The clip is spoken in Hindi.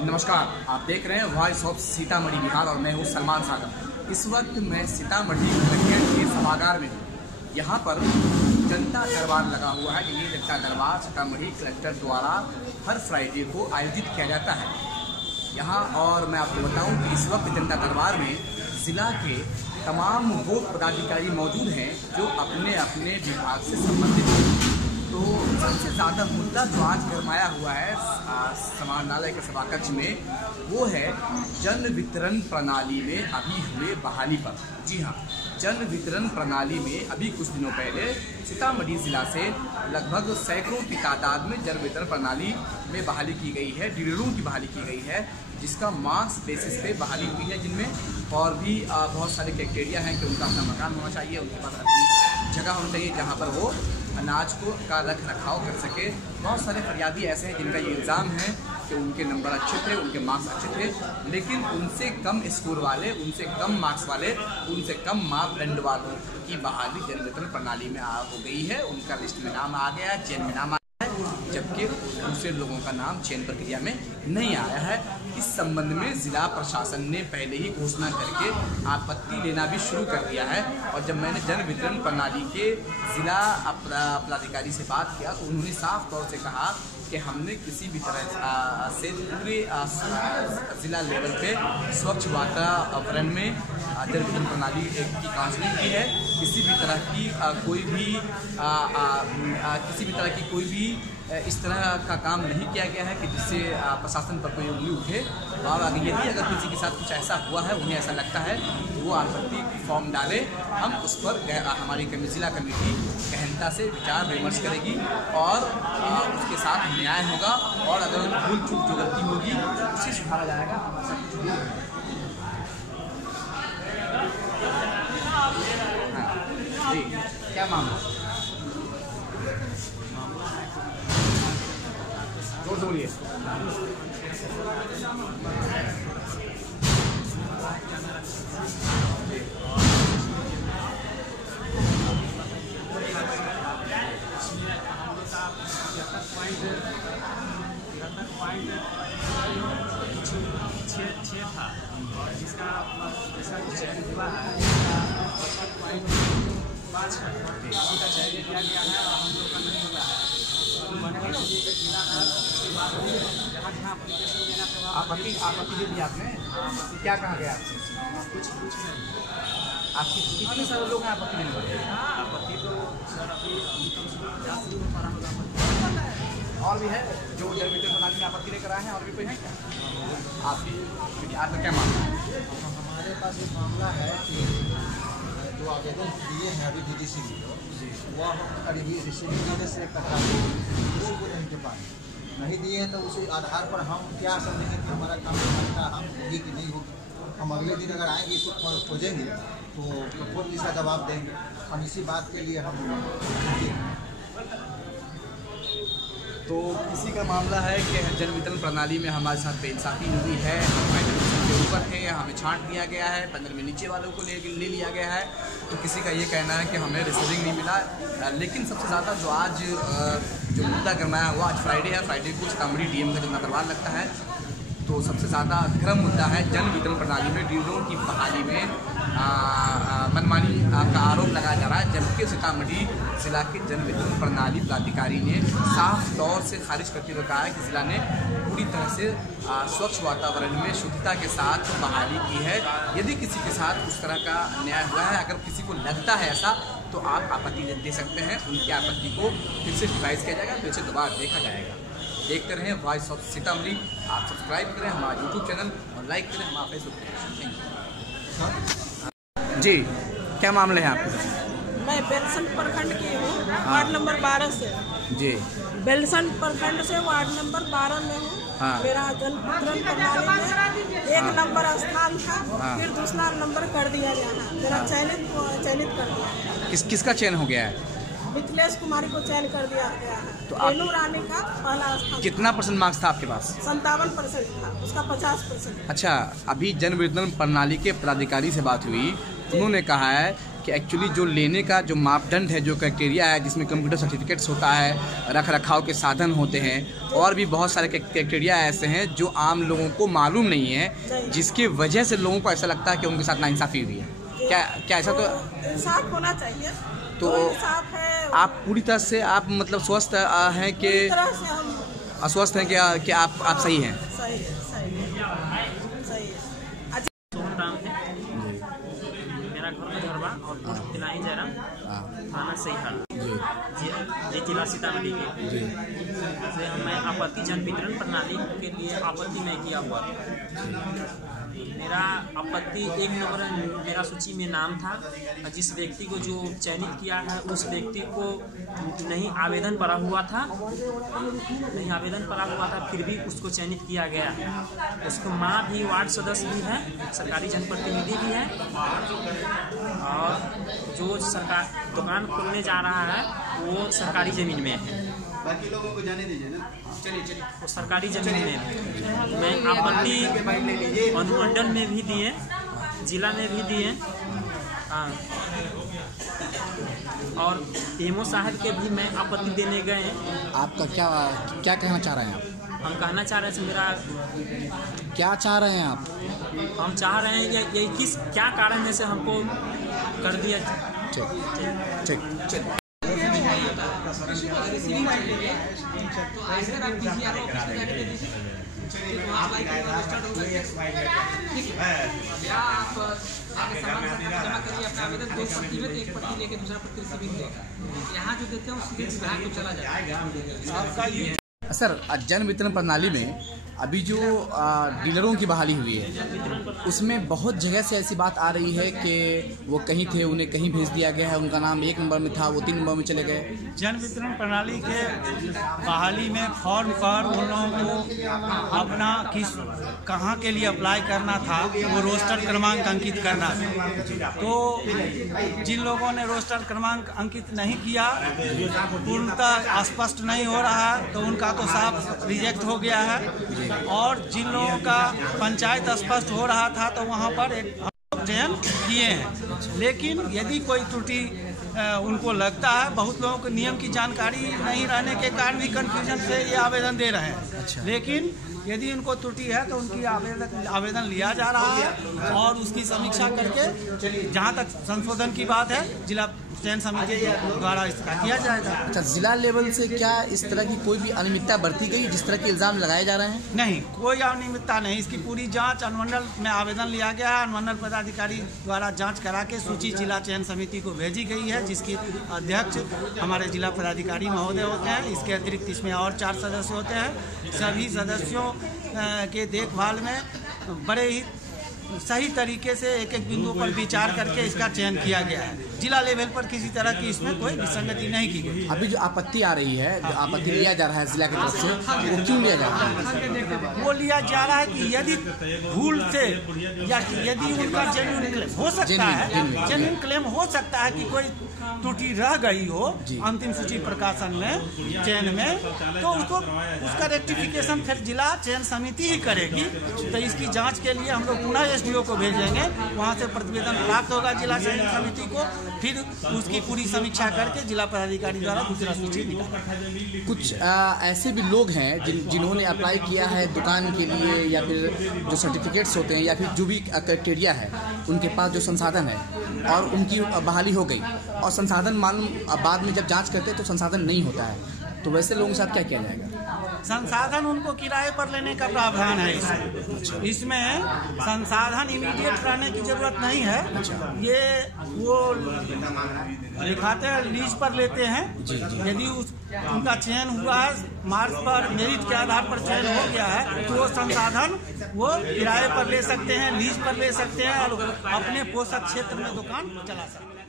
नमस्कार, आप देख रहे हैं वॉइस ऑफ सीतामढ़ी बिहार और मैं हूं सलमान सागर। इस वक्त मैं सीतामढ़ी कलेक्ट्रेट के सभागार में हूं। यहां पर जनता दरबार लगा हुआ है। ये जनता दरबार सीतामढ़ी कलेक्टर द्वारा हर फ्राइडे को आयोजित किया जाता है यहाँ। और मैं आपको बताऊं कि इस वक्त जनता दरबार में जिला के तमाम वो पदाधिकारी मौजूद हैं जो अपने अपने विभाग से संबंधित हैं। तो सबसे ज़्यादा मुद्दा जो आज गरमाया हुआ है समाहरणालय के सभाकक्ष में, वो है जन वितरण प्रणाली में अभी हुए बहाली पर। जी हाँ, जन वितरण प्रणाली में अभी कुछ दिनों पहले सीतामढ़ी जिला से लगभग सैकड़ों की तादाद में जन वितरण प्रणाली में बहाली की गई है, डीलरों की बहाली की गई है, जिसका मास बेसिस पे बहाली हुई है, जिनमें और भी बहुत सारे क्राइटेरिया हैं कि उनका अपना मकान होना चाहिए, उनके पास अपनी जगह होनी चाहिए जहाँ पर वो अनाज का रख रखाव कर सके। बहुत सारे फरियादी ऐसे हैं जिनका ये इल्ज़ाम है कि उनके नंबर अच्छे थे, उनके मार्क्स अच्छे थे, लेकिन उनसे कम स्कोर वाले, उनसे कम मार्क्स वाले, उनसे कम मापदंड वालों की बहाली जन वितरण प्रणाली में हो गई है। उनका लिस्ट में नाम आ गया है, चयन में नाम आया है, जबकि दूसरे लोगों का नाम चयन प्रक्रिया में नहीं आया है। इस संबंध में जिला प्रशासन ने पहले ही घोषणा करके आपत्ति लेना भी शुरू कर दिया है। और जब मैंने जन वितरण प्रणाली के जिला पदाधिकारी से बात किया तो उन्होंने साफ तौर से कहा कि हमने किसी भी तरह से पूरे जिला लेवल पे स्वच्छ वातावरण में जन वितरण प्रणाली की काउंसलिंग की है। किसी भी तरह की कोई भी इस तरह का काम नहीं किया गया है कि जिससे प्रशासन पर कोई उंगली उठे। और यदि अगर किसी के साथ कुछ ऐसा हुआ है, उन्हें ऐसा लगता है तो वो आपत्ति फॉर्म डाले, हम उस पर हमारी जिला कमेटी गहनता से विचार विमर्श करेगी और उसके साथ न्याय होगा। और अगर भूल चूक जो गलती होगी उसे सुधारा जाएगा। हाँ जी, क्या मामला? जोर से बोलिए। था और जिसका चयन हुआ है इसका चयन किया गया है और हम लोग का नहीं हुआ है। आपत्ति दे दी आपने? क्या कहा गया आपसे? कुछ नहीं। आपकी कितने सारे लोग हैं आपत्ति देने वाले? आपत्ति तो सर अभी 50 से ऊपर होगा। और भी है जो जन वितरण प्रणाली में आपत्ति लेकर आए हैं? और भी कोई है क्या आपका क्या मामला है? हमारे पास एक मामला है कि जो आवेदन दिए हैं अभी DDC वह हम रिसीविंग देने से कटरा किसी को नहीं दे पाए, नहीं दिए हैं तो उसी आधार पर हम क्या समझेंगे कि हमारा काम हम होगी कि नहीं होगी। हम अगले दिन अगर आएंगे इसको खोजेंगे तो कौन इसका जवाब देंगे। हम इसी बात के लिए हम तो किसी का मामला है कि जन वितरण प्रणाली में हमारे साथ बेइंसाफी हुई है, हम के ऊपर थे, हमें छांट दिया गया है, 15 में नीचे वालों को ले लिया गया है। तो किसी का ये कहना है कि हमें रिसीविंग नहीं मिला। लेकिन सबसे ज़्यादा जो आज जो मुद्दा गरमाया हुआ, आज फ्राइडे है, फ्राइडे को सीतामढ़ी DM का जनता दरबार लगता है। तो सबसे ज़्यादा गर्म मुद्दा है जन वितरण प्रणाली में डीलरों की बहाली में मनमानी का आरोप लगाया जा रहा है, जबकि सीतामढ़ी जिला के जन वितरण प्रणाली पदाधिकारी ने साफ तौर से खारिज करते हुए कहा है कि जिला ने पूरी तरह से स्वच्छ वातावरण में शुद्धता के साथ बहाली की है। यदि किसी के साथ उस तरह का न्याय हुआ है, अगर किसी को लगता है ऐसा, तो आप आपत्ति दे सकते हैं। उनकी आपत्ति को फिर से रिवाइज किया जाएगा, फिर से दोबारा देखा जाएगा। देखते रहें वॉइस ऑफ सीतामढ़ी। आप सब्सक्राइब करें हमारा YouTube चैनल और लाइक करें हमारा Facebook पेज। Thank you. जी, क्या मामले हैं आपके? मैं बेलसन प्रखंड की हूँ, वार्ड नंबर 12 से। जी, बेलसन प्रखंड से वार्ड नंबर 12 में हूँ। मेरा जन वितरण प्रणाली में 1 नंबर स्थान था, फिर दूसरा नंबर कर दिया गया था। मेरा चयनित कर दिया गया। किसका चयन हो गया है? मिथिलेश कुमारी को चयन कर दिया गया है। तो रेणु रानी का पहला स्थान। कितना % मार्क्स था आपके पास? 57% था, उसका 50%। अच्छा, अभी जन वितरण प्रणाली के पदाधिकारी से बात हुई, उन्होंने कहा है कि एक्चुअली जो लेने का जो मापदंड है, जो क्राइटेरिया है, जिसमें कंप्यूटर सर्टिफिकेट्स होता है, रख रखाव के साधन होते हैं और भी बहुत सारे क्राइटेरिया ऐसे हैं जो आम लोगों को मालूम नहीं है, जिसकी वजह से लोगों को ऐसा लगता है कि उनके साथ नाइंसाफ़ी हुई है। क्या ऐसा तो इंसाफ होना चाहिए। तो इंसाफ है। आप पूरी तरह से आप मतलब स्वस्थ हैं कि अस्वस्थ हैं कि आप सही हैं? सही है, सही है, सही है। सोहन राम है, मेरा घर में धरवा और पोस्ट तिलाई जयराम, थाना सहीहार, ये जिला सीतामढ़ी के। से मैं आपत्ति जन वितरण प्रणाली के लिए आपत्ति में किया हुआ था। मेरा आपत्ति 1 नंबर मेरा सूची में नाम था। जिस व्यक्ति को जो चयनित किया है उस व्यक्ति को नहीं आवेदन पड़ा हुआ था, फिर भी उसको चयनित किया गया। उसको माँ भी वार्ड सदस्य भी है, सरकारी जनप्रतिनिधि भी है, और जो सरकार दुकान खोलने जा रहा है वो सरकारी ज़मीन में है। बाकी लोगों को जाने दीजिए ना। चलिए वो सरकारी ज़मीन में मैं आपत्ति अनुमंडल में भी दिए, जिला में भी दिए, हाँ, और एमओ साहब के भी मैं आपत्ति देने गए। आपका क्या कहना चाह रहे हैं आप? हम कहना चाह रहे हैं मेरा क्या चाह रहे हैं आप? हम चाह रहे हैं ये किस क्या कारण है से हमको कर दिया। ठीक। सर, जन वितरण प्रणाली में अभी जो डीलरों की बहाली हुई है, उसमें बहुत जगह से ऐसी बात आ रही है कि वो कहीं थे, उन्हें कहीं भेज दिया गया है, उनका नाम 1 नंबर में था, वो 3 नंबर में चले गए। जन वितरण प्रणाली के बहाली में फॉर्म पर उन लोगों को अपना कहाँ के लिए अप्लाई करना था, वो रोस्टर क्रमांक अंकित करना था। तो जिन लोगों ने रोस्टर क्रमांक अंकित नहीं किया, पूर्णतः स्पष्ट नहीं हो रहा, तो उनका तो साफ रिजेक्ट हो गया है। और जिन लोगों का पंचायत स्पष्ट हो रहा था तो वहां पर एक चयन किए हैं। लेकिन यदि कोई त्रुटि उनको लगता है, बहुत लोगों को नियम की जानकारी नहीं रहने के कारण भी कंफ्यूजन से ये आवेदन दे रहे हैं। अच्छा। लेकिन यदि उनको त्रुटि है तो उनकी आवेदन लिया जा रहा है और उसकी समीक्षा करके जहां तक संशोधन की बात है जिला चयन समिति द्वारा इसका किया जाएगा। अच्छा, जिला लेवल से क्या इस तरह की कोई भी अनियमितता बरती गई जिस तरह के इल्जाम लगाए जा रहे हैं? नहीं, कोई अनियमितता नहीं। इसकी पूरी जांच अनुमंडल में आवेदन लिया गया है, अनुमंडल पदाधिकारी द्वारा जांच करा के सूची जिला चयन समिति को भेजी गई है, जिसकी अध्यक्ष हमारे जिला पदाधिकारी महोदय होते हैं। इसके अतिरिक्त इसमें और 4 सदस्य होते हैं। सभी सदस्यों के देखभाल में बड़े ही सही तरीके से एक एक बिंदु पर विचार करके इसका चयन किया गया है। जिला लेवल पर किसी तरह की इसमें कोई विसंगति नहीं की गई। अभी जो आपत्ति आ रही है, जो आपत्ति लिया जा रहा है जिला की तरफ से, वो क्यों लिया जा रहा है? वो लिया जा रहा है कि यदि भूल से या यदि उनका जेन्युइन क्लेम हो सकता है, जेन्युइन क्लेम हो सकता है कि कोई त्रुटि रह गई हो अंतिम सूची प्रकाशन में, चयन में, तो उसका रेक्टिफिकेशन फिर जिला चयन समिति ही करेगी। तो इसकी जांच के लिए हम लोग पुनः SDO को भेजेंगे, वहां से प्रतिवेदन प्राप्त होगा जिला चयन समिति को, फिर उसकी पूरी समीक्षा करके जिला पदाधिकारी द्वारा दूसरा सूची निकालेंगे। कुछ ऐसे भी लोग हैं जिन्होंने अप्लाई किया है दुकान के लिए, या फिर जो सर्टिफिकेट्स होते हैं, या फिर जो भी क्राइटेरिया है, उनके पास जो संसाधन है और उनकी बहाली हो गई, और संसाधन मालूम बाद में जब जांच करते हैं तो संसाधन नहीं होता है, तो वैसे लोगों के साथ क्या किया जाएगा? संसाधन उनको किराए पर लेने का प्रावधान है। इसमें संसाधन इमीडिएट रहने की जरूरत नहीं है। ये वो लिखाते हैं, लीज पर लेते हैं। यदि उनका चयन हुआ है, मार्च पर मेरिट के आधार पर चयन हो गया है, तो वो संसाधन वो किराए पर ले सकते हैं, लीज पर ले सकते हैं और अपने पोषक क्षेत्र में दुकान चला सकते हैं।